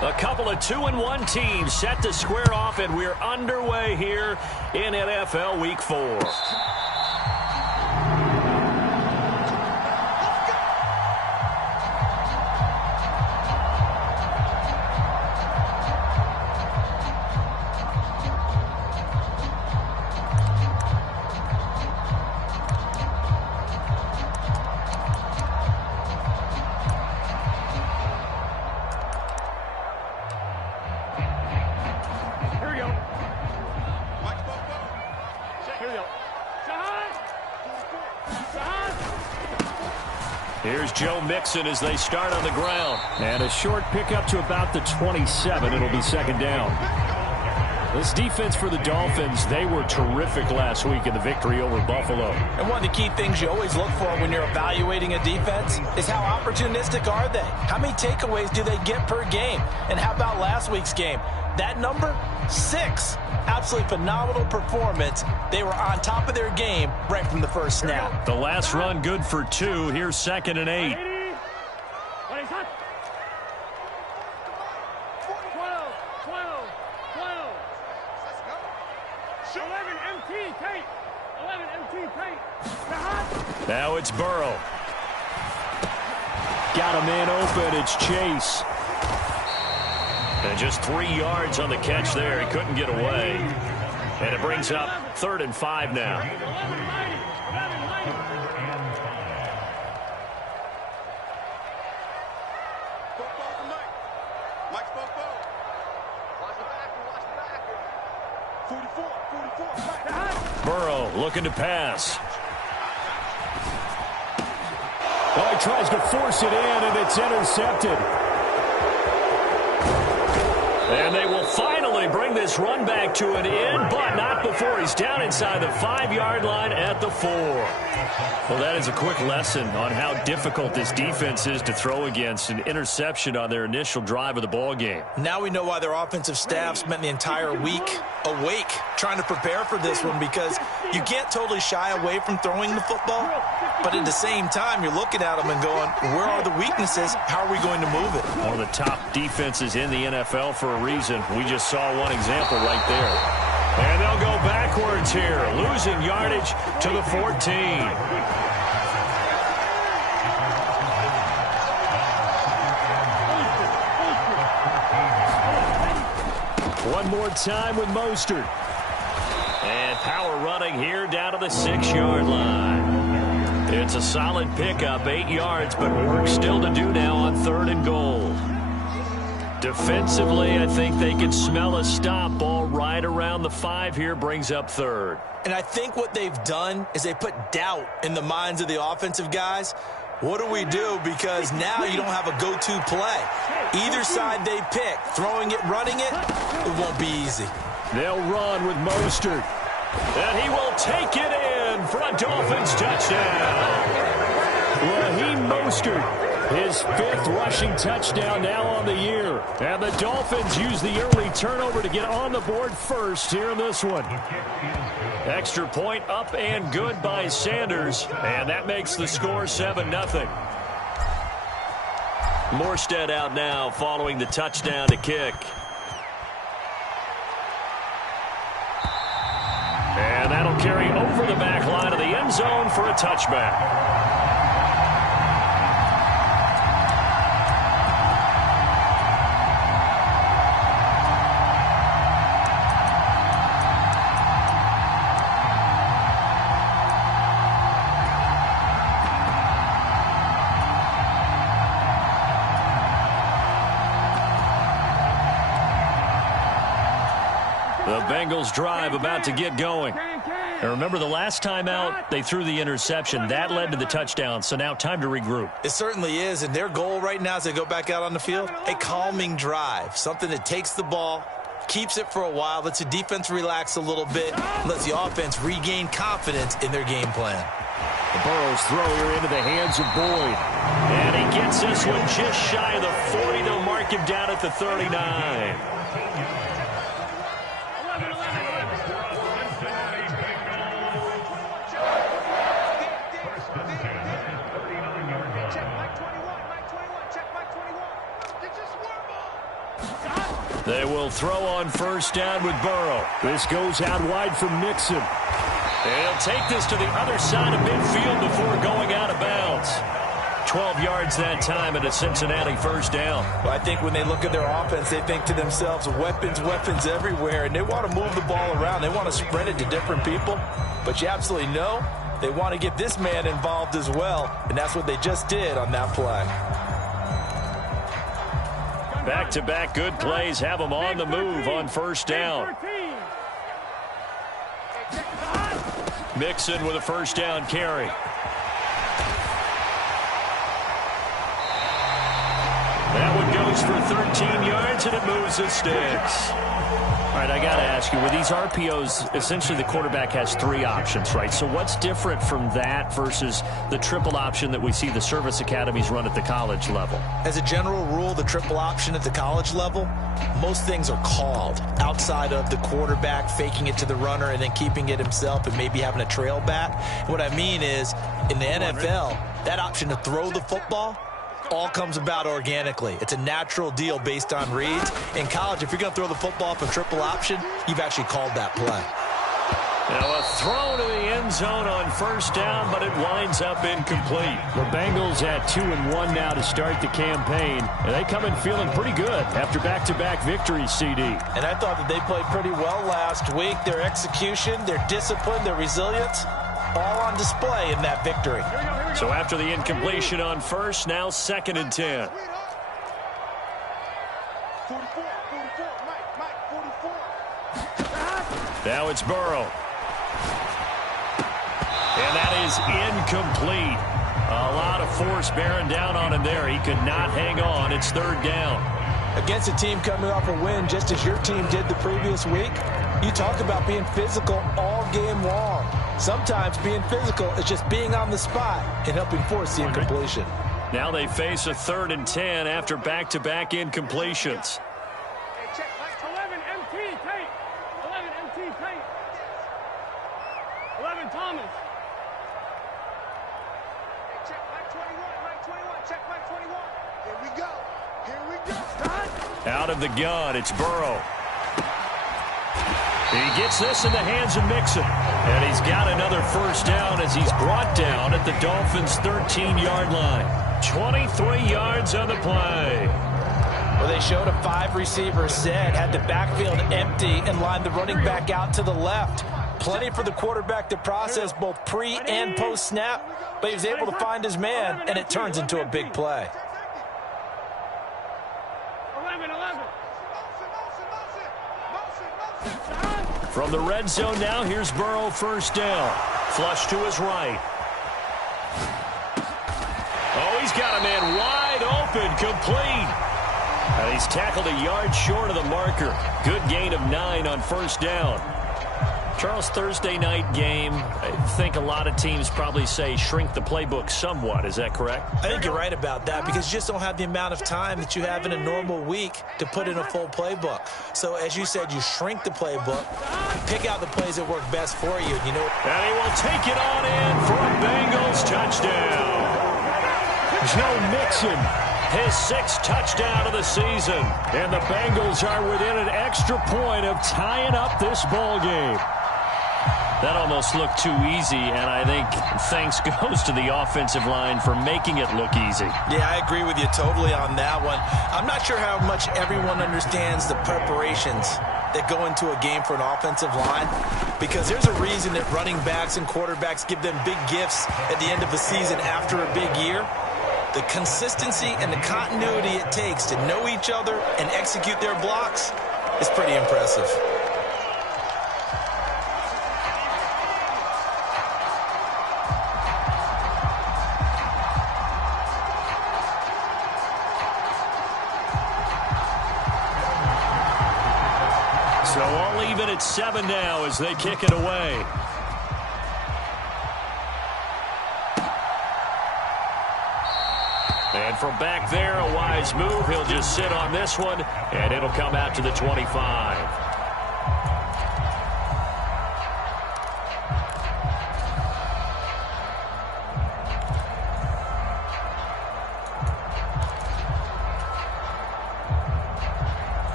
A couple of 2-1 teams set to square off, and we're underway here in NFL Week 4. Here's Joe Mixon as they start on the ground. And a short pickup to about the 27. It'll be second down. This defense for the Dolphins, they were terrific last week in the victory over Buffalo. And one of the key things you always look for when you're evaluating a defense is how opportunistic are they? How many takeaways do they get per game? And how about last week's game? That number, 6. Absolutely phenomenal performance. They were on top of their game right from the first snap. The last run good for 2. Here's 2nd and 8. 11 MT tape. Now it's Burrow. Got a man open. It's Chase. And just 3 yards on the catch there. He couldn't get away. And it brings up 3rd and 5 now. Burrow looking to pass. Oh, he tries to force it in, and it's intercepted. And they will finally bring this run back to an end, but not before he's down inside the 5-yard line at the 4. Well, that is a quick lesson on how difficult this defense is to throw against. An interception on their initial drive of the ball game. Now we know why their offensive staff spent the entire week awake trying to prepare for this one, because you can't totally shy away from throwing the football, but at the same time you're looking at them and going, where are the weaknesses? How are we going to move it? One of the top defenses in the NFL for a reason. We just saw one example right there. And they'll go backwards here, losing yardage to the 14. One more time with Mostert. And power running here down to the 6-yard line. It's a solid pickup, 8 yards, but work still to do now on 3rd and goal. Defensively, I think they can smell a stop. Ball right around the 5 here, brings up 3rd. And I think what they've done is they put doubt in the minds of the offensive guys. What do we do? Because now you don't have a go-to play. Either side they pick, throwing it, running it, it won't be easy. They'll run with Mostert. And he will take it in for a Dolphins touchdown. Raheem Mostert. His 5th rushing touchdown now on the year. And the Dolphins use the early turnover to get on the board first here in this one. Extra point up and good by Sanders. And that makes the score 7-0. Morstead out now following the touchdown to kick. And that'll carry over the back line of the end zone for a touchback. The Bengals drive about to get going. And remember, the last time out, they threw the interception. That led to the touchdown, so now time to regroup. It certainly is, and their goal right now as they go back out on the field, a calming drive, something that takes the ball, keeps it for a while, lets the defense relax a little bit, lets the offense regain confidence in their game plan. The Burrows throw here into the hands of Boyd. And he gets this one just shy of the 40. They'll mark him down at the 39. They will throw on first down with Burrow. This goes out wide for Mixon. And he'll take this to the other side of midfield before going out of bounds. 12 yards that time and a Cincinnati first down. Well, I think when they look at their offense, they think to themselves, weapons, weapons everywhere, and they want to move the ball around. They want to spread it to different people. But you absolutely know they want to get this man involved as well, and that's what they just did on that play. Back-to-back good plays have them on the move on first down. Mixon with a first down carry. That one goes for 13 yards, and it moves the sticks. All right, I got to ask you, with these RPOs, essentially the quarterback has 3 options, right? So what's different from that versus the triple option that we see the service academies run at the college level? As a general rule, the triple option at the college level, most things are called outside of the quarterback faking it to the runner and then keeping it himself and maybe having a trail back. What I mean is, in the NFL, that option to throw the football all comes about organically. It's a natural deal based on reads. In college, if you're going to throw the football for triple option, you've actually called that play. Now a throw to the end zone on first down, but it winds up incomplete. The Bengals at 2-1 now to start the campaign, and they come in feeling pretty good after back-to-back victories, CD. And I thought that they played pretty well last week. Their execution, their discipline, their resilience, all on display in that victory. So after the incompletion on first, now 2nd and 10. 44, Mike, 44. Now it's Burrow. And that is incomplete. A lot of force bearing down on him there. He could not hang on. It's 3rd down. Against a team coming off a win, just as your team did the previous week, you talk about being physical all game long. Sometimes being physical is just being on the spot and helping force the incompletion. Now they face a 3rd and 10 after back-to-back incompletions. Hey, check, Mike, 11 MT tape. 11 MT tape. 11 Thomas. Hey, check, Mike 21, Mike 21, check, Mike 21. Here we go. Here we go. Start. Out of the gun, it's Burrow. He gets this in the hands of Mixon. And he's got another first down as he's brought down at the Dolphins' 13-yard line. 23 yards on the play. Well, they showed a 5-receiver set, had the backfield empty, and lined the running back out to the left. Plenty for the quarterback to process both pre- and post-snap, but he was able to find his man, and it turns into a big play. 11. From the red zone now, here's Burrow, first down. Flush to his right. Oh, he's got a man wide open, complete. And he's tackled a yard short of the marker. Good gain of 9 on first down. Charles, Thursday night game, I think a lot of teams probably say shrink the playbook somewhat. Is that correct? I think you're right about that because you just don't have the amount of time that you have in a normal week to put in a full playbook. So, as you said, you shrink the playbook, pick out the plays that work best for you. You know, and he will take it on in for a Bengals touchdown. Joe Mixon, his 6th touchdown of the season. And the Bengals are within an extra point of tying up this ball game. That almost looked too easy, and I think thanks goes to the offensive line for making it look easy. Yeah, I agree with you totally on that one. I'm not sure how much everyone understands the preparations that go into a game for an offensive line, because there's a reason that running backs and quarterbacks give them big gifts at the end of the season after a big year. The consistency and the continuity it takes to know each other and execute their blocks is pretty impressive. So all even at 7 now as they kick it away. And from back there, a wise move. He'll just sit on this one, and it'll come out to the 25.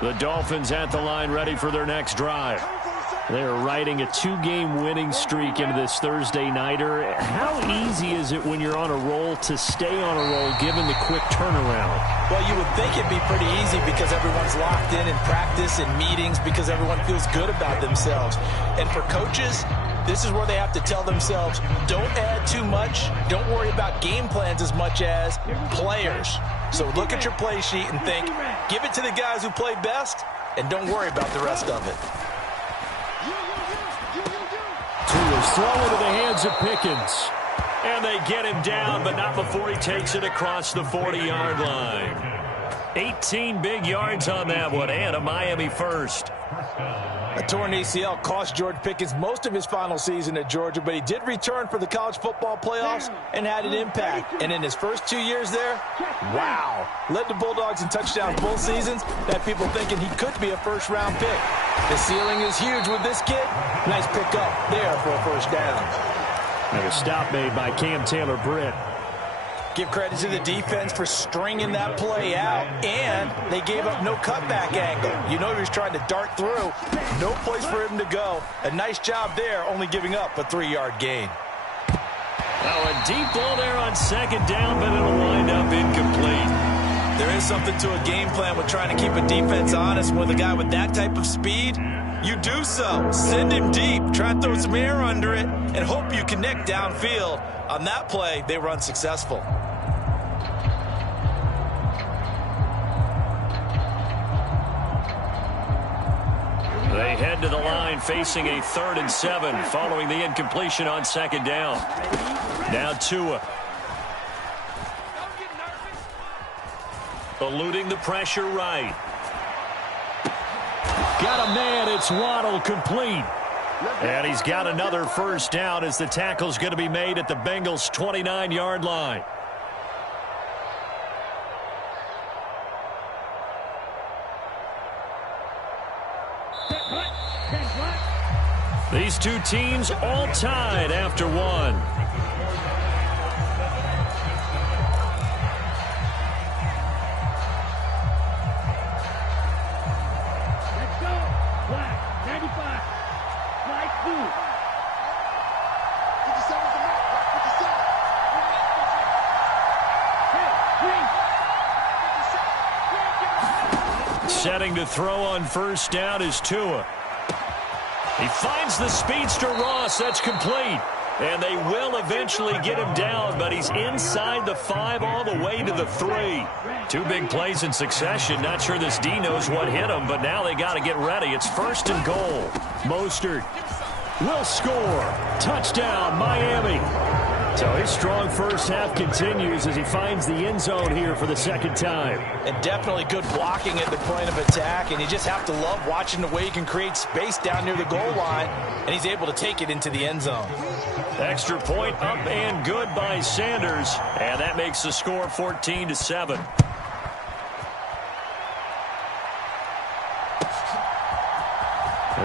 The Dolphins at the line ready for their next drive. They're riding a 2-game winning streak into this Thursday nighter. How easy is it when you're on a roll to stay on a roll given the quick turnaround? Well, you would think it'd be pretty easy because everyone's locked in practice and meetings because everyone feels good about themselves. And for coaches, this is where they have to tell themselves, don't add too much. Don't worry about game plans as much as players. So look at your play sheet and think, give it to the guys who play best, and don't worry about the rest of it. Tua's throw into the hands of Pickens. And they get him down, but not before he takes it across the 40-yard line. 18 big yards on that one, and a Miami first. A torn ACL cost George Pickens most of his final season at Georgia, but he did return for the college football playoffs and had an impact. And in his first 2 years there, wow. Led the Bulldogs in touchdowns both seasons. That people thinking he could be a first-round pick. The ceiling is huge with this kid. Nice pickup there for a first down. And a stop made by Cam Taylor-Britt. Give credit to the defense for stringing that play out, and they gave up no cutback angle. You know he was trying to dart through. No place for him to go. A nice job there, only giving up a 3-yard gain. Oh, a deep ball there on second down, but it'll wind up incomplete. There is something to a game plan with trying to keep a defense honest with a guy with that type of speed. You do so. Send him deep. Try and throw some air under it and hope you connect downfield. On that play, they were unsuccessful. They head to the line facing a 3rd and 7 following the incompletion on second down. Now Tua. Eluding the pressure right. Got a man. It's Waddle, complete. And he's got another first down as the tackle's going to be made at the Bengals' 29-yard line. These two teams all tied after one. Let's go. Black, 95. Black 2. 57 is the mark. Black 57. Hey, green. Setting to throw on first down is Tua. He finds the speedster Ross. That's complete. And they will eventually get him down, but he's inside the 5 all the way to the 3. 2 big plays in succession. Not sure this D knows what hit him, but now they got to get ready. It's 1st and goal. Mostert will score. Touchdown, Miami. So his strong first half continues as he finds the end zone here for the second time. And definitely good blocking at the point of attack, and you just have to love watching the way he can create space down near the goal line, and he's able to take it into the end zone. Extra point up and good by Sanders, and that makes the score 14-7.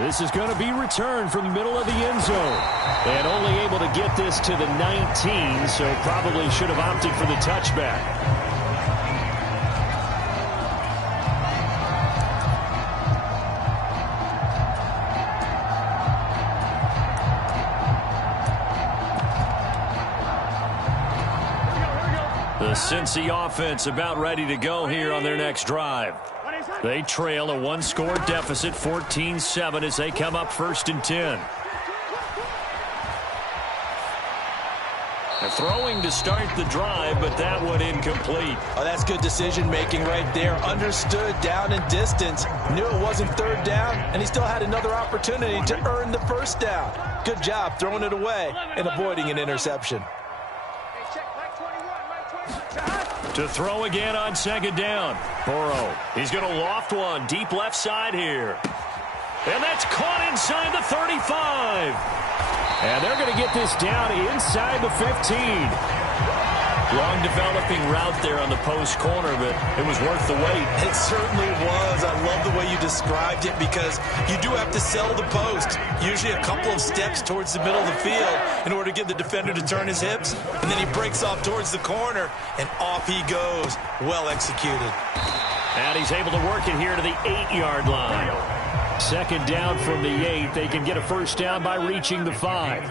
This is going to be returned from the middle of the end zone. And only able to get this to the 19, so probably should have opted for the touchback. The Cincy offense about ready to go here on their next drive. They trail a 1-score deficit, 14-7, as they come up 1st and 10. They're throwing to start the drive, but that one incomplete. Oh, that's good decision-making right there. Understood down and distance. Knew it wasn't 3rd down, and he still had another opportunity to earn the first down. Good job throwing it away and avoiding an interception. To throw again on second down. Burrow, he's going to loft one deep left side here. And that's caught inside the 35. And they're going to get this down inside the 15. Long developing route there on the post corner, but it was worth the wait. It certainly was. I love the way you described it because you do have to sell the post. Usually a couple of steps towards the middle of the field in order to get the defender to turn his hips. And then he breaks off towards the corner, and off he goes. Well executed. And he's able to work it here to the 8-yard line. Second down from the 8. They can get a first down by reaching the 5.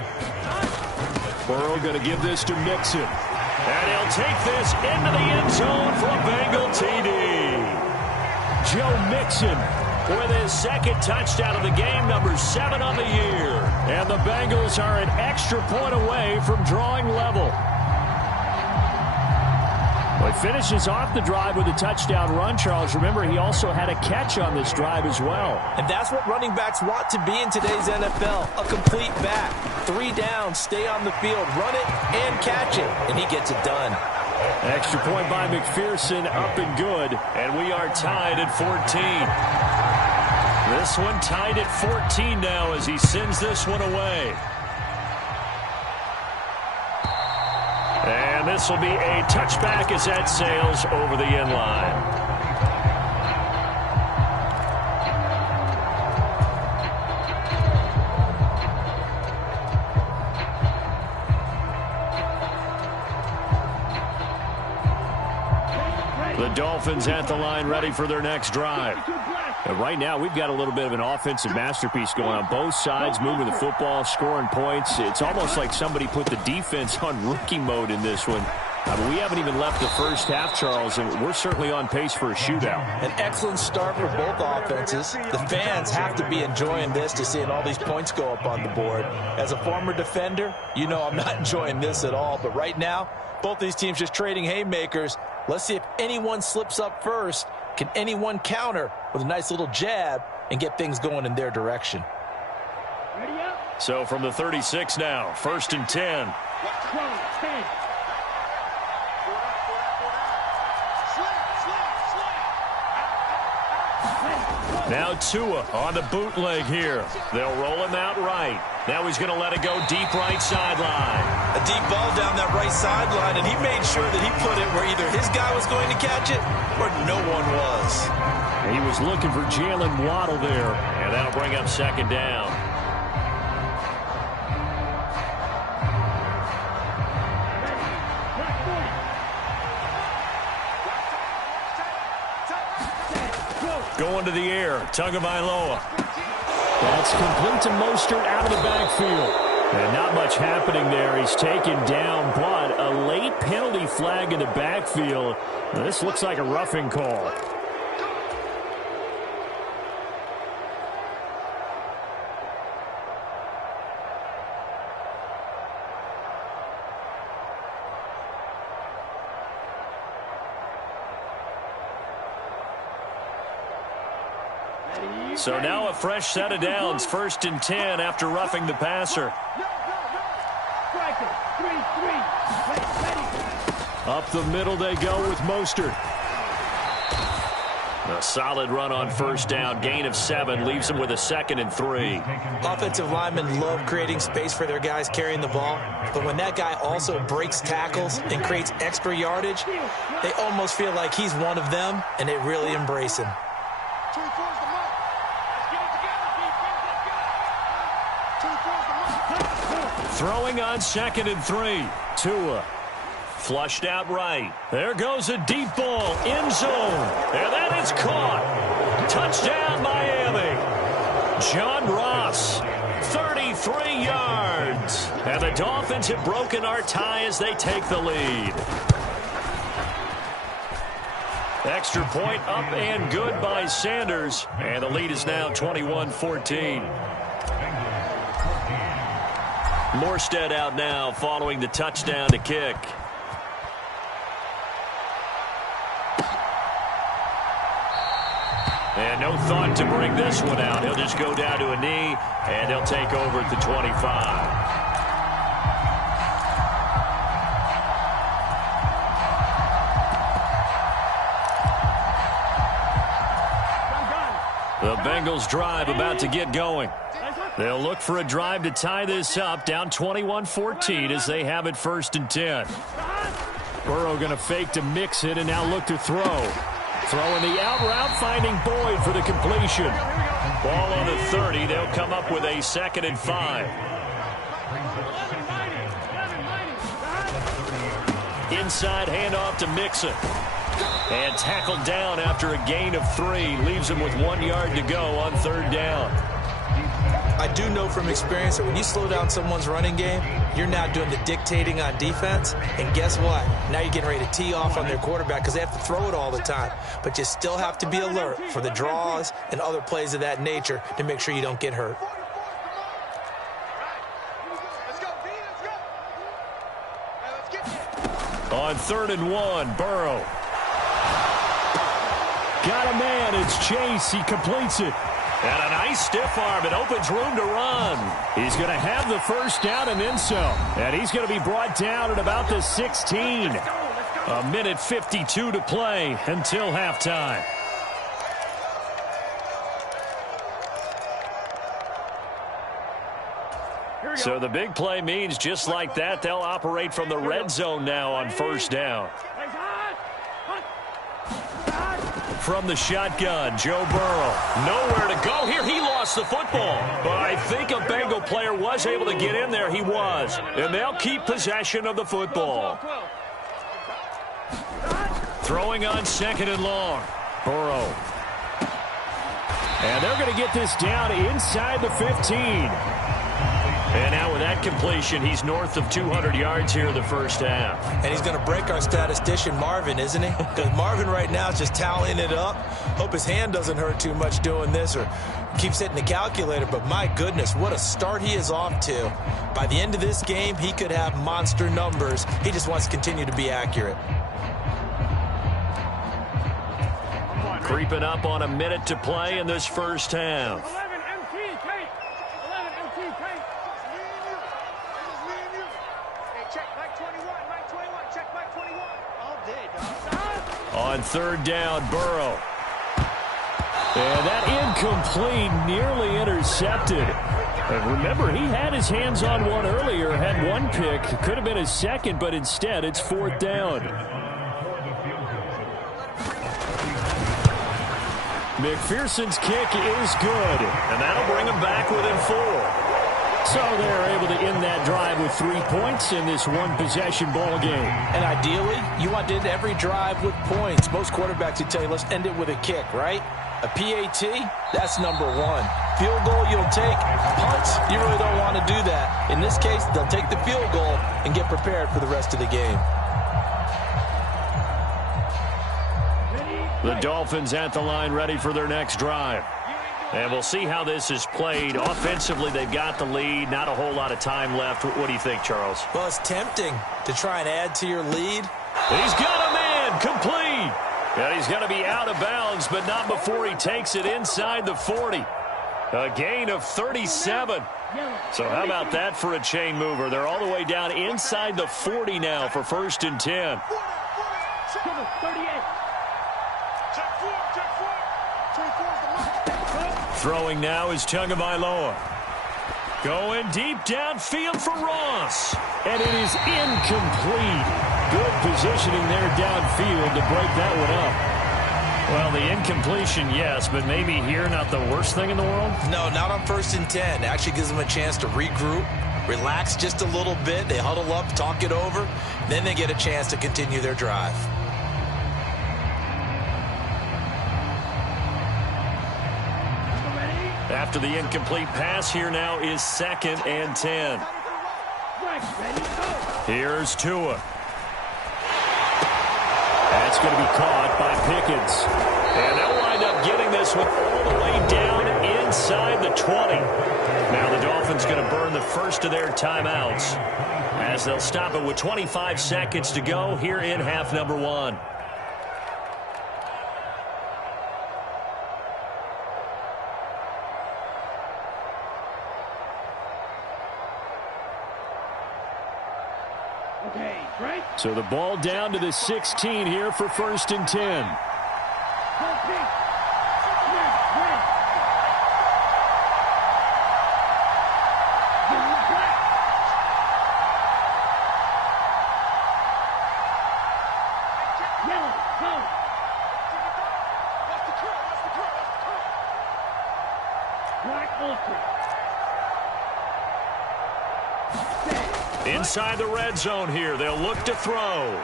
Burrow going to give this to Mixon. And he'll take this into the end zone for a Bengal TD. Joe Mixon with his second touchdown of the game, number 7 on the year. And the Bengals are an extra point away from drawing level. Well, he finishes off the drive with a touchdown run, Charles. Remember, he also had a catch on this drive as well. And that's what running backs want to be in today's NFL, a complete back. 3 downs, stay on the field, run it, and catch it. And he gets it done. Extra point by McPherson, up and good. And we are tied at 14. This one tied at 14 now as he sends this one away. And this will be a touchback as that sails over the end line. The Dolphins at the line ready for their next drive. And right now, we've got a little bit of an offensive masterpiece going on. Both sides moving the football, scoring points. It's almost like somebody put the defense on rookie mode in this one. We haven't even left the first half, Charles, and we're certainly on pace for a shootout. An excellent start for both offenses. The fans have to be enjoying this to seeing all these points go up on the board. As a former defender, you know I'm not enjoying this at all. But right now, both these teams just trading haymakers. Let's see if anyone slips up first. Can anyone counter with a nice little jab and get things going in their direction? So from the 36 now, 1st and 10. Now Tua on the bootleg here. They'll roll him out right. Now he's going to let it go deep right sideline. A deep ball down that right sideline, and he made sure that he put it where either his guy was going to catch it or no one was. He was looking for Jalen Waddle there, and that'll bring up second down. Going to the air, Tagovailoa. That's complete to Mostert out of the backfield. And not much happening there. He's taken down, but a late penalty flag in the backfield. This looks like a roughing call. So now a fresh set of downs, 1st and 10 after roughing the passer. Up the middle they go with Mostert. A solid run on 1st down, gain of 7, leaves them with a 2nd and 3. Offensive linemen love creating space for their guys carrying the ball, but when that guy also breaks tackles and creates extra yardage, they almost feel like he's one of them, and they really embrace him. Throwing on 2nd and 3. Tua flushed out right. There goes a deep ball, end zone. And that is caught. Touchdown, Miami. John Ross, 33 yards. And the Dolphins have broken our tie as they take the lead. Extra point up and good by Sanders. And the lead is now 21-14. Morstead out now following the touchdown to kick. And no thought to bring this one out. He'll just go down to a knee, and he'll take over at the 25. The Bengals drive about to get going. They'll look for a drive to tie this up, down 21-14 as they have it 1st and 10. Burrow going to fake to mix it and now look to throw. Throwing the out route, finding Boyd for the completion. Ball on the 30. They'll come up with a 2nd and 5. Inside handoff to Mixon. And tackled down after a gain of 3. Leaves him with 1 yard to go on 3rd down. I do know from experience that when you slow down someone's running game, you're now doing the dictating on defense. And guess what? Now you're getting ready to tee off on their quarterback because they have to throw it all the time. But you still have to be alert for the draws and other plays of that nature to make sure you don't get hurt. On 3rd and 1, Burrow. Got a man. It's Chase. He completes it. And a nice stiff arm. It opens room to run. He's going to have the 1st down and then some. And he's going to be brought down at about the 16. A minute 52 to play until halftime. So the big play means just like that, they'll operate from the red zone now on 1st down. From the shotgun, Joe Burrow. Nowhere to go here. He lost the football. But I think a Bengal player was able to get in there. He was. And they'll keep possession of the football. Throwing on 2nd and long. Burrow. And they're going to get this down inside the 15. And now with that completion, he's north of 200 yards here in the 1st half. And he's going to break our statistician, Marvin, isn't he? Because Marvin right now is just tallying it up. Hope his hand doesn't hurt too much doing this or keeps hitting the calculator. But my goodness, what a start he is off to. By the end of this game, he could have monster numbers. He just wants to continue to be accurate. Creeping up on a minute to play in this 1st half. On 3rd down, Burrow. And that incomplete, nearly intercepted. And remember, he had his hands on one earlier, had 1 pick. Could have been his 2nd, but instead it's 4th down. McPherson's kick is good. And that'll bring him back within 4. So they're able to end that drive with 3 points in this 1-possession ball game. And ideally, you want to end every drive with points. Most quarterbacks would tell you, let's end it with a kick, right? A PAT, that's number 1. Field goal you'll take. Punts, you really don't want to do that. In this case, they'll take the field goal and get prepared for the rest of the game. The Dolphins at the line ready for their next drive. And we'll see how this is played. Offensively, they've got the lead. Not a whole lot of time left. What do you think, Charles? Well, it's tempting to try and add to your lead. He's got a man complete. And he's going to be out of bounds, but not before he takes it inside the 40. A gain of 37. So how about that for a chain mover? They're all the way down inside the 40 now for 1st and 10. Throwing now is Tagovailoa. Going deep downfield for Ross. And it is incomplete. Good positioning there downfield to break that one up. Well, the incompletion, yes, but maybe here not the worst thing in the world? No, not on 1st and 10. It actually gives them a chance to regroup, relax just a little bit. They huddle up, talk it over. Then they get a chance to continue their drive. After the incomplete pass, here now is 2nd and 10. Here's Tua. That's going to be caught by Pickens. And they'll wind up getting this one all the way down inside the 20. Now the Dolphins going to burn the first of their timeouts as they'll stop it with 25 seconds to go here in half number 1. So the ball down to the 16 here for 1st and 10. Inside the red zone here. They'll look to throw.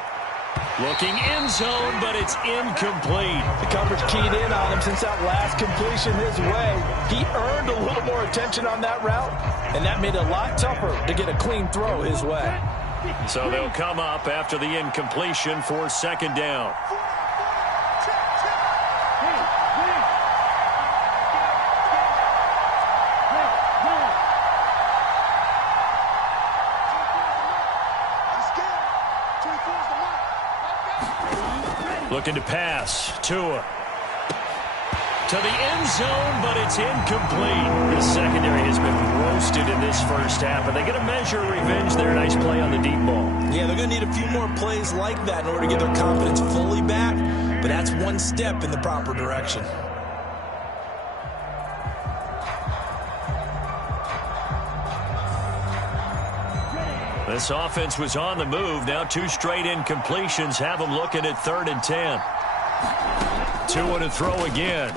Looking end zone, but it's incomplete. The coverage keyed in on him since that last completion his way. He earned a little more attention on that route, and that made it a lot tougher to get a clean throw his way. So they'll come up after the incompletion for second down. Looking to pass. Tua. To the end zone, but it's incomplete. The secondary has been roasted in this first half, and they get a measure of revenge there. Nice play on the deep ball. Yeah, they're going to need a few more plays like that in order to get their confidence fully back, but that's one step in the proper direction. This offense was on the move. Now 2 straight incompletions have them looking at 3rd and 10. Tua to throw again.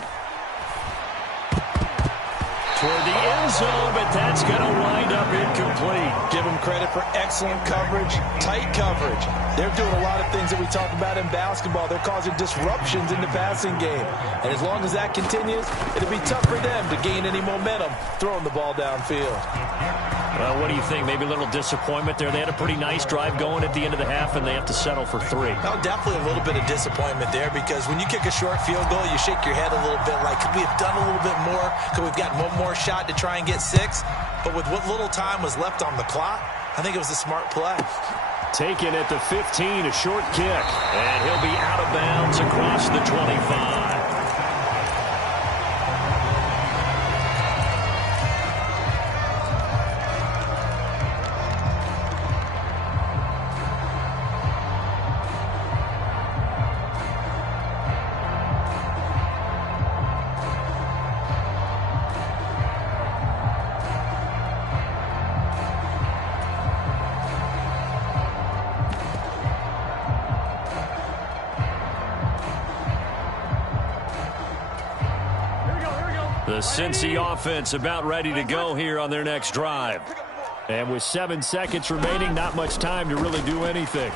Toward the end zone, but that's going to wind up incomplete. Give them credit for excellent coverage, tight coverage. They're doing a lot of things that we talk about in basketball. They're causing disruptions in the passing game. And as long as that continues, it'll be tough for them to gain any momentum throwing the ball downfield. Well, what do you think? Maybe a little disappointment there. They had a pretty nice drive going at the end of the half, and they have to settle for 3. Oh, definitely a little bit of disappointment there, because when you kick a short field goal, you shake your head a little bit like, could we have done a little bit more? Could we have gotten one more shot to try and get 6? But with what little time was left on the clock, I think it was a smart play. Taken at the 15, a short kick. And he'll be out of bounds across the 25. The Cincy offense about ready to go here on their next drive. And with 7 seconds remaining, not much time to really do anything.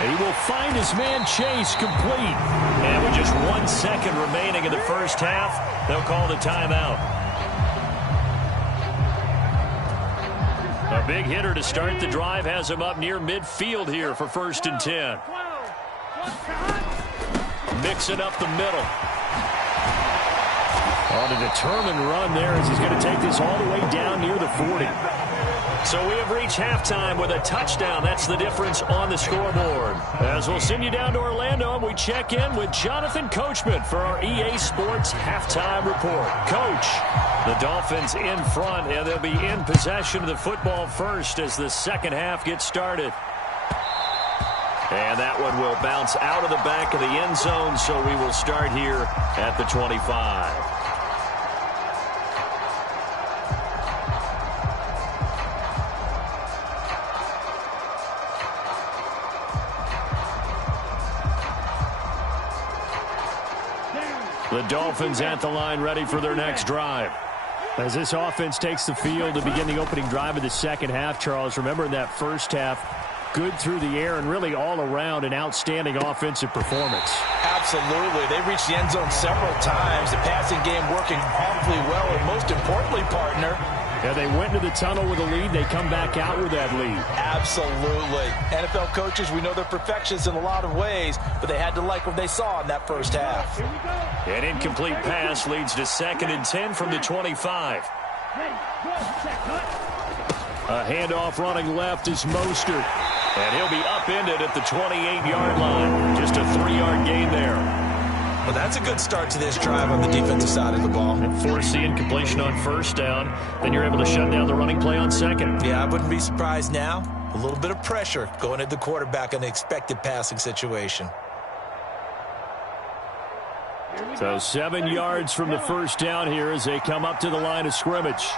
And he will find his man Chase complete. And with just 1 second remaining in the first half, they'll call the timeout. A big hitter to start the drive has him up near midfield here for 1st and 10. Mixing up the middle. On a determined run there as he's going to take this all the way down near the 40. So we have reached halftime with a touchdown. That's the difference on the scoreboard. As we'll send you down to Orlando, we check in with Jonathan Coachman for our EA Sports Halftime Report. Coach, the Dolphins in front, and they'll be in possession of the football first as the second half gets started. And that one will bounce out of the back of the end zone, so we will start here at the 25. The Dolphins at the line ready for their next drive. As this offense takes the field to begin the opening drive of the second half, Charles, remember in that first half, good through the air and really all around an outstanding offensive performance. Absolutely. They reached the end zone several times. The passing game working awfully well, and most importantly, partner, yeah, they went into the tunnel with a lead. They come back out with that lead. Absolutely. NFL coaches, we know they're perfectionists in a lot of ways, but they had to like what they saw in that first half. An incomplete pass leads to 2nd and 10 from the 25. A handoff running left is Mostert. And he'll be upended at the 28-yard line. Just a 3-yard gain there. Well, that's a good start to this drive on the defensive side of the ball. And force the incompletion on first down. Then you're able to shut down the running play on second. Yeah, I wouldn't be surprised now. A little bit of pressure going at the quarterback in an expected passing situation. So 7 yards from the first down here as they come up to the line of scrimmage.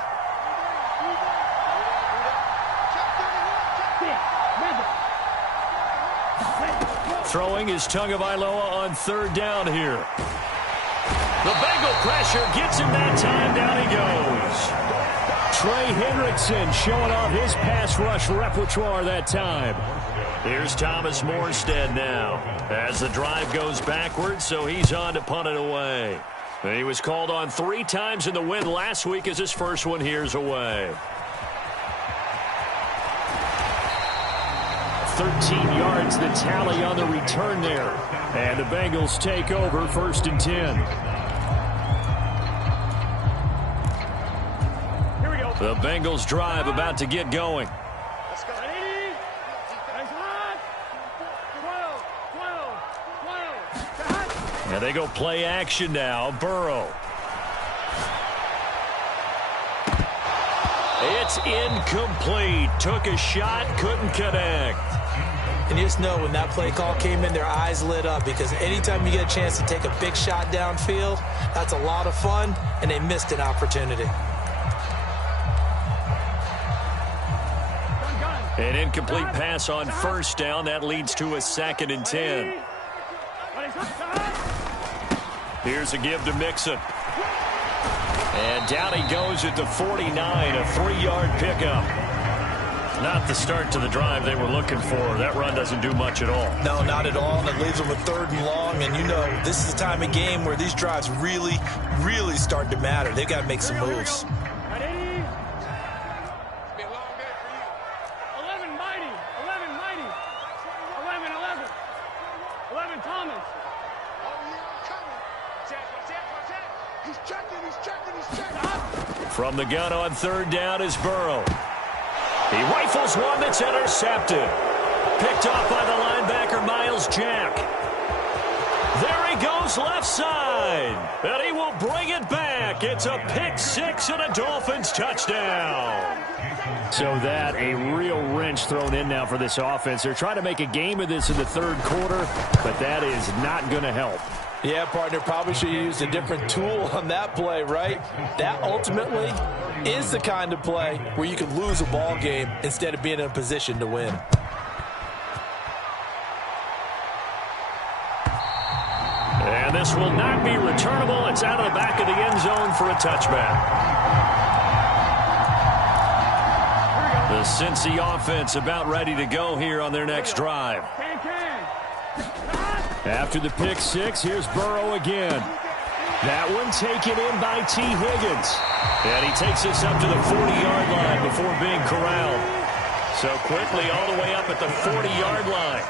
Throwing is Tagovailoa on 3rd down here. The Bengal pressure gets him that time. Down he goes. Trey Hendrickson showing off his pass rush repertoire that time. Here's Thomas Morstead now as the drive goes backwards, so he's on to punt it away. He was called on 3 times in the win last week as his first one here's away. 13 yards the tally on the return there. And the Bengals take over 1st and 10. Here we go. The Bengals drive about to get going. Let's go. Ready? Nice hot. 12. And they go play action now. Burrow. It's incomplete. Took a shot, couldn't connect. And you just know when that play call came in, their eyes lit up, because anytime you get a chance to take a big shot downfield, that's a lot of fun, and they missed an opportunity. An incomplete pass on 1st down. That leads to a 2nd and 10. Here's a give to Mixon. And down he goes at the 49, a 3-yard pickup. Not the start to the drive they were looking for. That run doesn't do much at all. No, not at all, and it leaves them with 3rd and long, and you know this is the time of game where these drives really, really start to matter. They've got to make some moves. Ready? It's been a long day for you. 11 mighty. 11 mighty. 11, 11. 11 Thomas. Oh, yeah, coming. Watch out. He's checking. From the gun on 3rd down is Burrow. He rifles one that's intercepted. Picked off by the linebacker, Miles Jack. There he goes left side. And he will bring it back. It's a pick 6 and a Dolphins touchdown. So that a real wrench thrown in now for this offense. They're trying to make a game of this in the 3rd quarter, but that is not going to help. Yeah, partner, probably should have used a different tool on that play, right? That ultimately is the kind of play where you can lose a ball game instead of being in a position to win. And this will not be returnable. It's out of the back of the end zone for a touchback. The Cincy offense about ready to go here on their next drive. After the pick 6, here's Burrow again. That one taken in by T. Higgins. And he takes us up to the 40-yard line before being corralled. So quickly all the way up at the 40-yard line.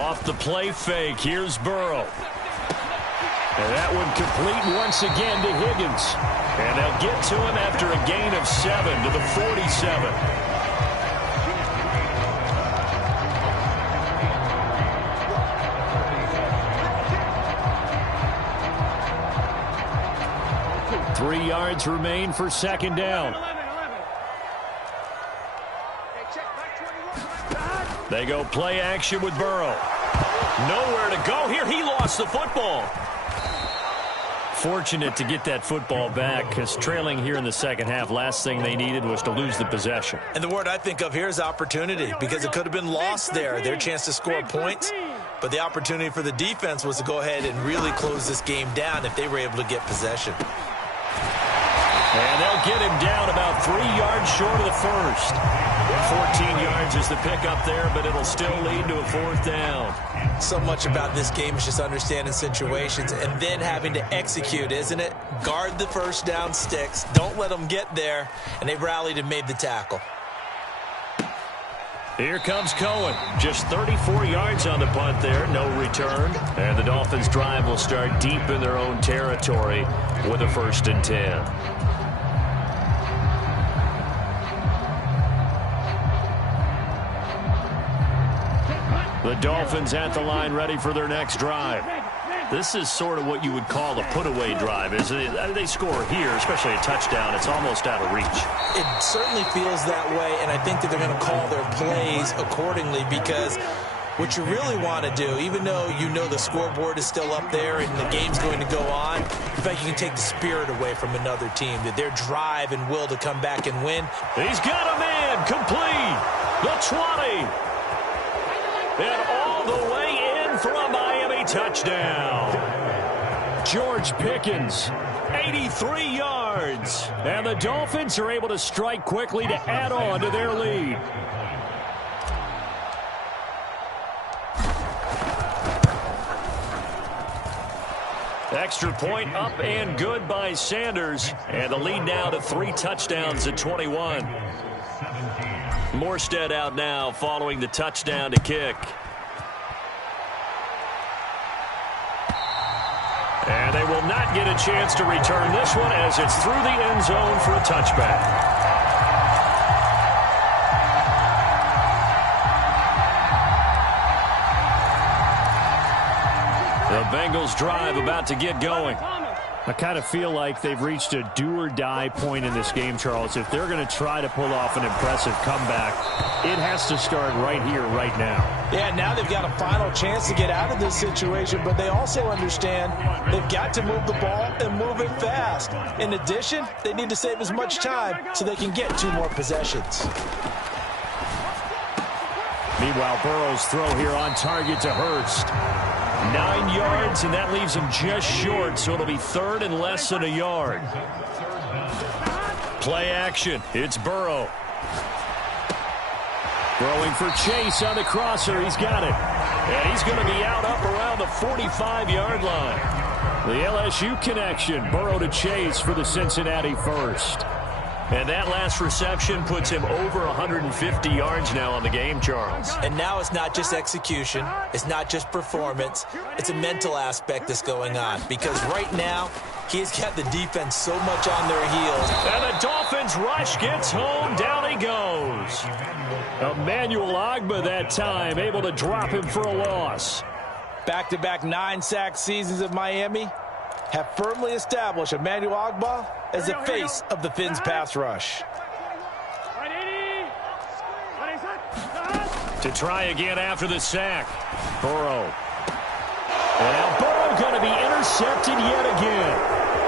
Off the play fake, here's Burrow. And that one complete once again to Higgins. And they'll get to him after a gain of 7 to the 47. Three yards remain for 2nd down. They go play action with Burrow. Nowhere to go here. He lost the football. Fortunate to get that football back, because trailing here in the 2nd half, last thing they needed was to lose the possession. And the word I think of here is opportunity, because it could have been lost there, their chance to score points. But the opportunity for the defense was to go ahead and really close this game down if they were able to get possession. And they'll get him down about 3 yards short of the 1st. 14 yards is the pickup there, but it'll still lead to a 4th down. So much about this game is just understanding situations and then having to execute, isn't it? Guard the 1st down sticks. Don't let them get there. And they rallied and made the tackle. Here comes Cohen. Just 34 yards on the punt there. No return. And the Dolphins' drive will start deep in their own territory with a 1st and 10. The Dolphins at the line ready for their next drive. This is sort of what you would call a put-away drive, isn't it? They score here, especially a touchdown. It's almost out of reach. It certainly feels that way, and I think that they're going to call their plays accordingly, because what you really want to do, even though you know the scoreboard is still up there and the game's going to go on, in fact, you can take the spirit away from another team, that their drive and will to come back and win. He's got a man complete. The 20. And all the way in for a Miami touchdown. George Pickens. 83 yards. And the Dolphins are able to strike quickly to add on to their lead. Extra point up and good by Sanders. And the lead now to 3 touchdowns at 21. Morstead out now following the touchdown to kick. And they will not get a chance to return this one as it's through the end zone for a touchback. The Bengals drive about to get going. I kind of feel like they've reached a do-or-die point in this game, Charles. If they're going to try to pull off an impressive comeback, it has to start right here, right now. Yeah, now they've got a final chance to get out of this situation, but they also understand they've got to move the ball and move it fast. In addition, they need to save as much time so they can get 2 more possessions. Meanwhile, Burrow's throw here on target to Hurst. 9 yards, and that leaves him just short, so it'll be 3rd and less than a yard. Play action. It's Burrow. Throwing for Chase on the crosser. He's got it. And he's going to be out up around the 45-yard line. The LSU connection. Burrow to Chase for the Cincinnati first. And that last reception puts him over 150 yards now on the game, Charles. And now it's not just execution. It's not just performance. It's a mental aspect that's going on. Because right now, he's got the defense so much on their heels. And the Dolphins rush gets home. Down he goes. Emmanuel Ogbah that time, able to drop him for a loss. Back-to-back 9-sack seasons of Miami have firmly established Emmanuel Ogbah as the face of the Fins pass rush. To try again after the sack. Burrow. And now Burrow going to be intercepted yet again.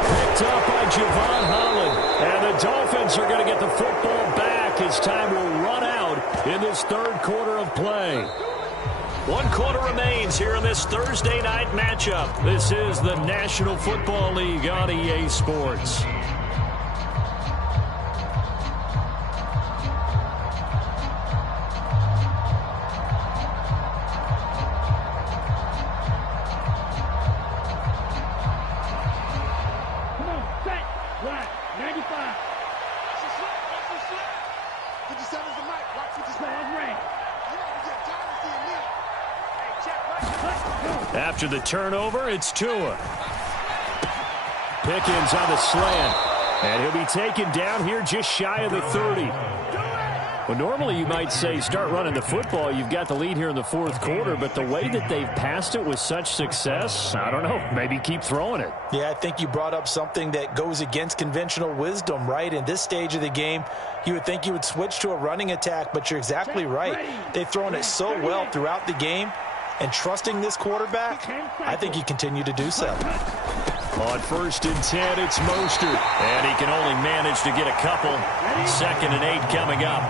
Picked up by Javon Holland. And the Dolphins are going to get the football back as time will run out in this 3rd quarter of play. 1 quarter remains here in this Thursday night matchup. This is the National Football League on EA Sports. Come on, set, right, 95. 57's the mic, watch 57. Red. After the turnover, it's Tua. Pickens on the slant. And he'll be taken down here just shy of the 30. Well, normally you might say start running the football. You've got the lead here in the 4th quarter, but the way that they've passed it with such success, I don't know, maybe keep throwing it. Yeah, I think you brought up something that goes against conventional wisdom, right? In this stage of the game, you would think you would switch to a running attack, but you're exactly right. They've thrown it so well throughout the game. And trusting this quarterback, I think he continued to do so. On 1st and 10, it's Mostert. And he can only manage to get a couple. 2nd and 8 coming up.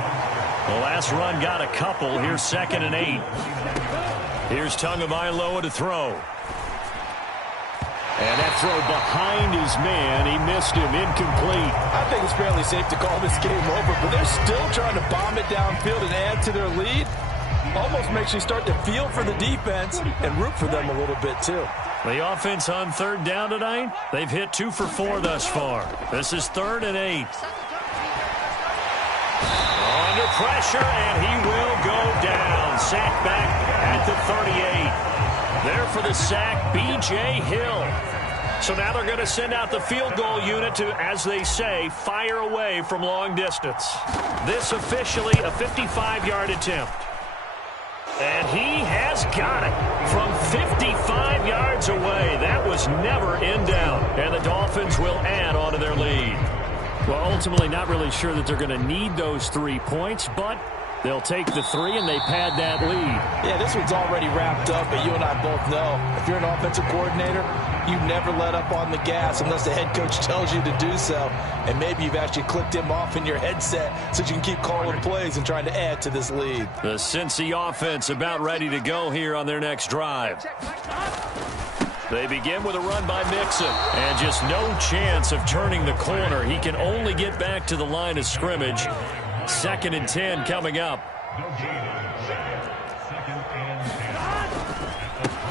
The last run got a couple. Here's 2nd and 8. Here's Tagovailoa to throw. And that throw behind his man. He missed him. Incomplete. I think it's fairly safe to call this game over, but they're still trying to bomb it downfield and add to their lead. Almost makes you start to feel for the defense and root for them a little bit, too. The offense on 3rd down tonight, they've hit 2 for 4 thus far. This is 3rd and 8. Under pressure, and he will go down. Sack back at the 38. There for the sack, B.J. Hill. So now they're going to send out the field goal unit to, as they say, fire away from long distance. This officially a 55-yard attempt. And he has got it from 55 yards away. That was never in doubt. And the Dolphins will add on to their lead. Well, ultimately not really sure that they're going to need those 3 points, but they'll take the 3 and they pad that lead. Yeah, this one's already wrapped up, but you and I both know if you're an offensive coordinator, you never let up on the gas unless the head coach tells you to do so. And maybe you've actually clicked him off in your headset so you can keep calling plays and trying to add to this lead. The Cincy offense about ready to go here on their next drive. They begin with a run by Mixon. And just no chance of turning the corner. He can only get back to the line of scrimmage. 2nd and 10 coming up.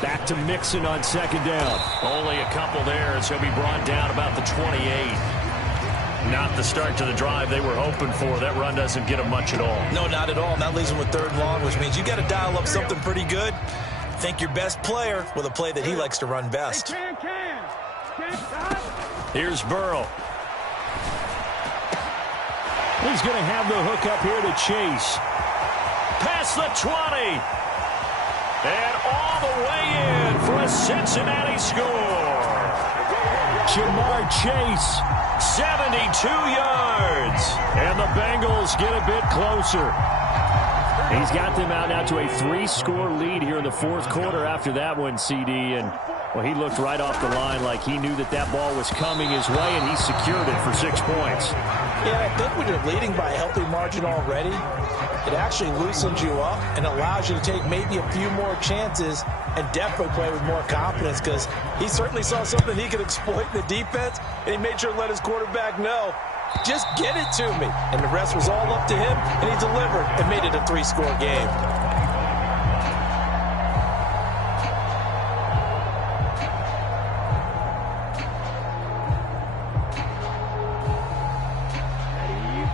Back to Mixon on 2nd down. Only a couple there as he'll be brought down about the 28. Not the start to the drive they were hoping for. That run doesn't get them much at all. No, not at all. And that leaves them with 3rd and long, which means you got to dial up something pretty good. Think your best player with a play that he likes to run best. Here's Burrow. He's going to have the hook up here to Chase. Past the 20. And all the way in for a Cincinnati score. Jamar Chase, 72 yards. And the Bengals get a bit closer. He's got them out now to a 3-score lead here in the 4th quarter after that one, CD. And, well, he looked right off the line like he knew that ball was coming his way, and he secured it for 6 points. Yeah, I think when you're leading by a healthy margin already, it actually loosens you up and allows you to take maybe a few more chances and definitely play with more confidence, because he certainly saw something he could exploit in the defense, and he made sure to let his quarterback know, just get it to me. And the rest was all up to him, and he delivered and made it a 3-score game.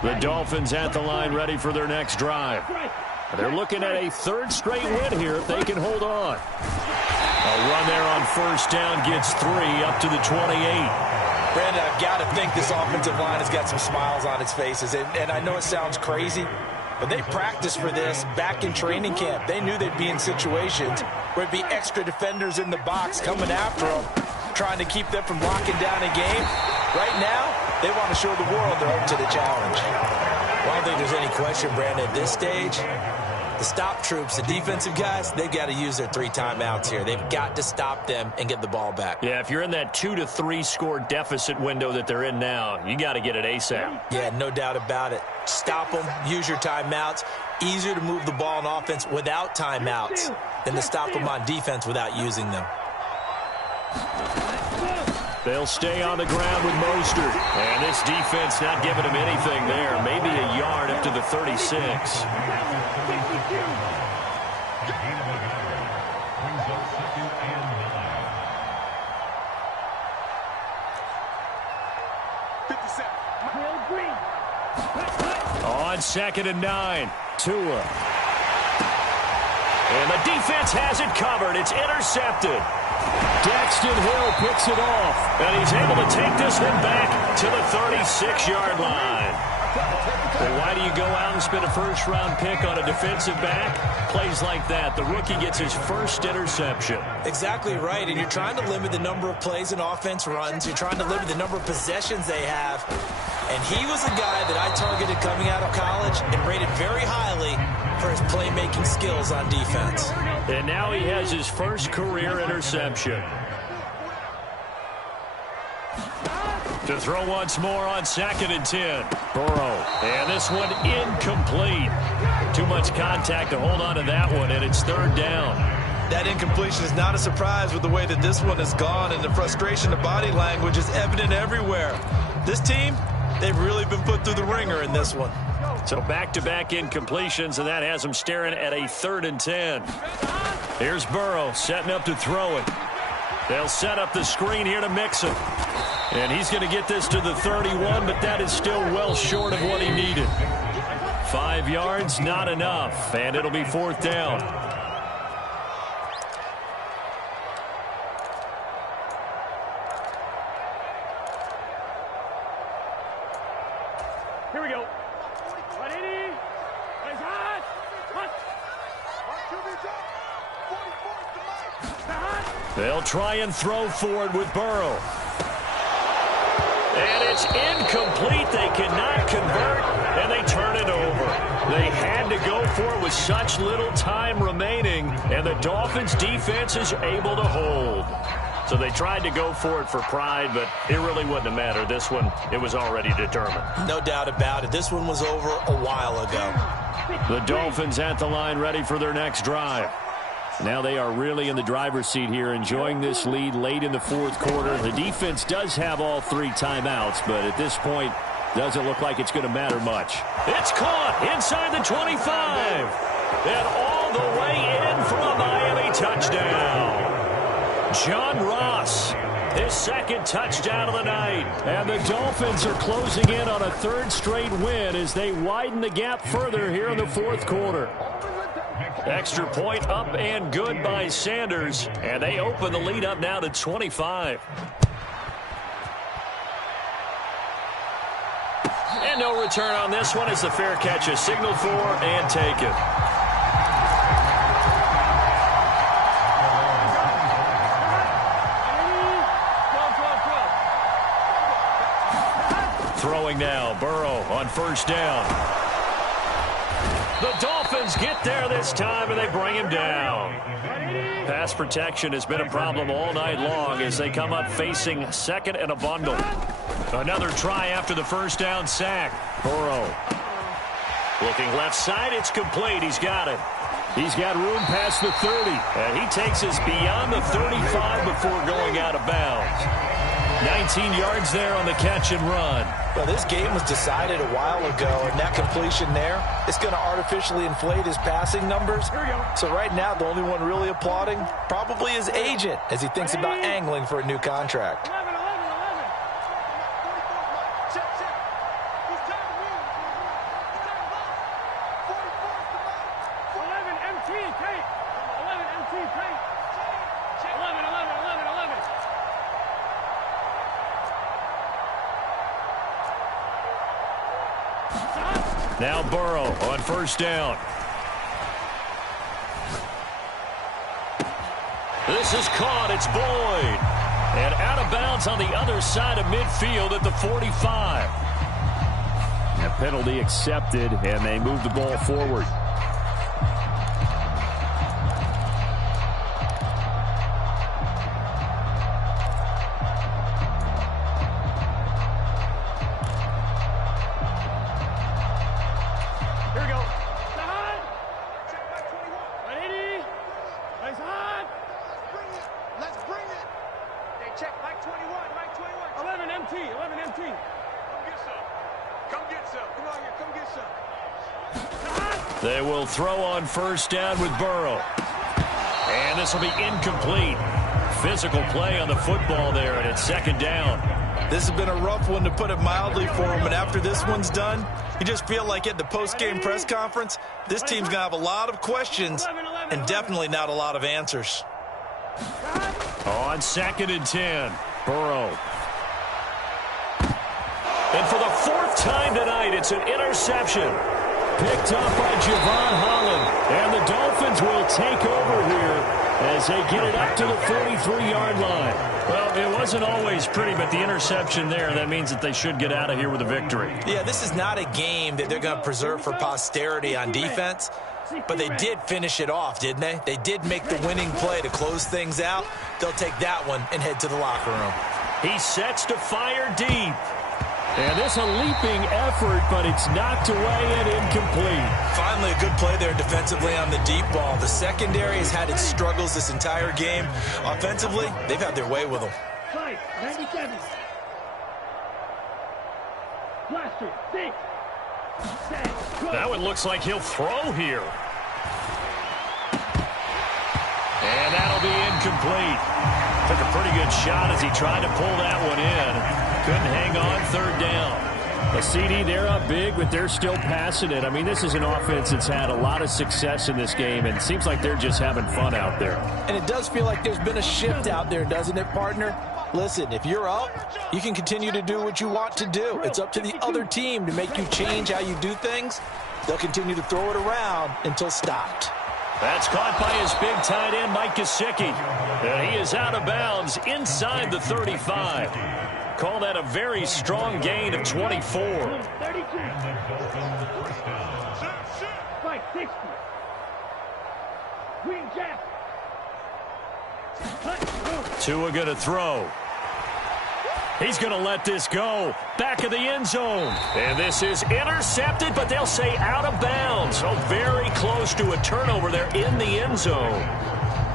The Dolphins at the line ready for their next drive. They're looking at a 3rd straight win here if they can hold on. A run there on 1st down gets 3 up to the 28. Brandon, I've got to think this offensive line has got some smiles on its faces. And I know it sounds crazy, but they practiced for this back in training camp. They knew they'd be in situations where it'd be extra defenders in the box coming after them, trying to keep them from locking down a game. Right now, they want to show the world they're up to the challenge. Well, I don't think there's any question, Brandon, at this stage, the stop troops, the defensive guys, they've got to use their 3 timeouts here. They've got to stop them and get the ball back. Yeah, if you're in that 2 to 3 score deficit window that they're in now, you got to get it ASAP. Yeah, no doubt about it. Stop them, use your timeouts. Easier to move the ball on offense without timeouts than to stop them on defense without using them. They'll stay on the ground with Mostert. And this defense not giving him anything there. Maybe a yard up to the 36. On 2nd and 9, Tua. And the defense has it covered. It's intercepted. Daxton Hill picks it off. And he's able to take this one back to the 36-yard line. Well, why do you go out and spend a 1st-round pick on a defensive back? Plays like that. The rookie gets his 1st interception. Exactly right. And you're trying to limit the number of plays and offense runs. You're trying to limit the number of possessions they have. And he was a guy that I targeted coming out of college and rated very highly for his playmaking skills on defense. And now he has his 1st career interception. To throw once more on 2nd and 10. Burrow. And this one incomplete. Too much contact to hold on to that one, and it's 3rd down. That incompletion is not a surprise with the way that this one has gone, and the frustration of body language is evident everywhere. This team, they've really been put through the ringer in this one. So back-to-back incompletions, and that has them staring at a 3rd and 10. Here's Burrow setting up to throw it. They'll set up the screen here to Mixon. And he's going to get this to the 31, but that is still well short of what he needed. 5 yards, not enough, and it'll be 4th down. Here we go. 180. Plays hot. Hot. They'll try and throw forward with Burrow. And it's incomplete. They cannot convert, and they turn it over. They had to go for it with such little time remaining, and the Dolphins' defense is able to hold. So they tried to go for it for pride, but it really wouldn't have mattered. This one, it was already determined. No doubt about it. This one was over a while ago. The Dolphins at the line ready for their next drive. Now they are really in the driver's seat here, enjoying this lead late in the fourth quarter. The defense does have all 3 timeouts, but at this point, doesn't look like it's going to matter much. It's caught inside the 25. And all the way in for a Miami touchdown. John Ross, his second touchdown of the night. And the Dolphins are closing in on a 3rd straight win as they widen the gap further here in the fourth quarter. Extra point up and good by Sanders. And they open the lead up now to 25. And no return on this one as the fair catch is signaled for and taken. Throwing now, Burrow on first down. The Dolphins get there this time, and they bring him down. Pass protection has been a problem all night long as they come up facing 2nd and a bundle. Another try after the first down sack. Burrow looking left side. It's complete. He's got it. He's got room past the 30. And he takes us beyond the 35 before going out of bounds. 19 yards there on the catch and run. Well, this game was decided a while ago, and that completion there is going to artificially inflate his passing numbers. So right now, the only one really applauding probably his agent as he thinks about angling for a new contract. 11. Now Burrow on first down. This is caught. It's Boyd. And out of bounds on the other side of midfield at the 45. A penalty accepted, and they move the ball forward. They will throw on first down with Burrow. And this will be incomplete. Physical play on the football there, and it's 2nd down. This has been a rough one, to put it mildly, for him. And after this one's done, you just feel like at the post-game press conference, this team's going to have a lot of questions and definitely not a lot of answers. On 2nd and 10, Burrow. And for the 4th time tonight, it's an interception. Picked up by Javon Holland. And the Dolphins will take over here as they get it up to the 43-yard line. Well, it wasn't always pretty, but the interception there, that means that they should get out of here with a victory. Yeah, this is not a game that they're going to preserve for posterity on defense, but they did finish it off, didn't they? They did make the winning play to close things out. They'll take that one and head to the locker room. He sets to fire deep. And this a leaping effort, but it's knocked away and incomplete. Finally, a good play there defensively on the deep ball. The secondary has had its struggles this entire game. Offensively, they've had their way with them. 97. Blaster, 6. That one looks like he'll throw here. And that'll be incomplete. Took a pretty good shot as he tried to pull that one in. Couldn't hang on, 3rd down. A CD, they're up big, but they're still passing it. I mean, this is an offense that's had a lot of success in this game, and it seems like they're just having fun out there. And it does feel like there's been a shift out there, doesn't it, partner? Listen, if you're up, you can continue to do what you want to do. It's up to the other team to make you change how you do things. They'll continue to throw it around until stopped. That's caught by his big tight end, Mike Gesicki. And he is out of bounds inside the 35. Call that a very strong gain of 24. 32. Fight 60. Green Jack. Tua going to throw. He's going to let this go. Back of the end zone. And this is intercepted, but they'll say out of bounds. So very close to a turnover there in the end zone.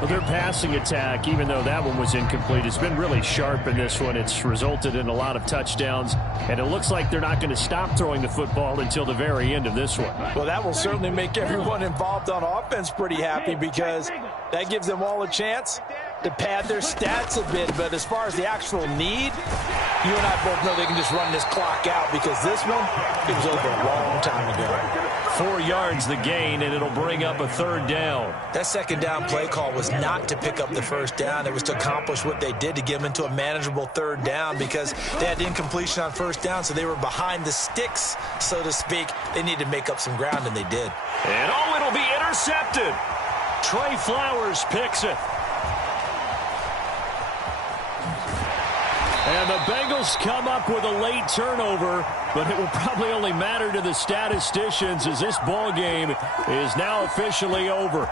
Well, their passing attack, even though that one was incomplete, has been really sharp in this one. It's resulted in a lot of touchdowns, and it looks like they're not going to stop throwing the football until the very end of this one. Well, that will certainly make everyone involved on offense pretty happy because that gives them all a chance to pad their stats a bit. But as far as the actual need, you and I both know they can just run this clock out because this one, it was over a long time ago. 4 yards the gain, and it'll bring up a third down. That second down play call was not to pick up the first down. It was to accomplish what they did to get them into a manageable third down because they had incompletion on first down, so they were behind the sticks, so to speak. They needed to make up some ground, and they did. And it'll be intercepted. Trey Flowers picks it. And the Bengals come up with a late turnover, but it will probably only matter to the statisticians as this ball game is now officially over.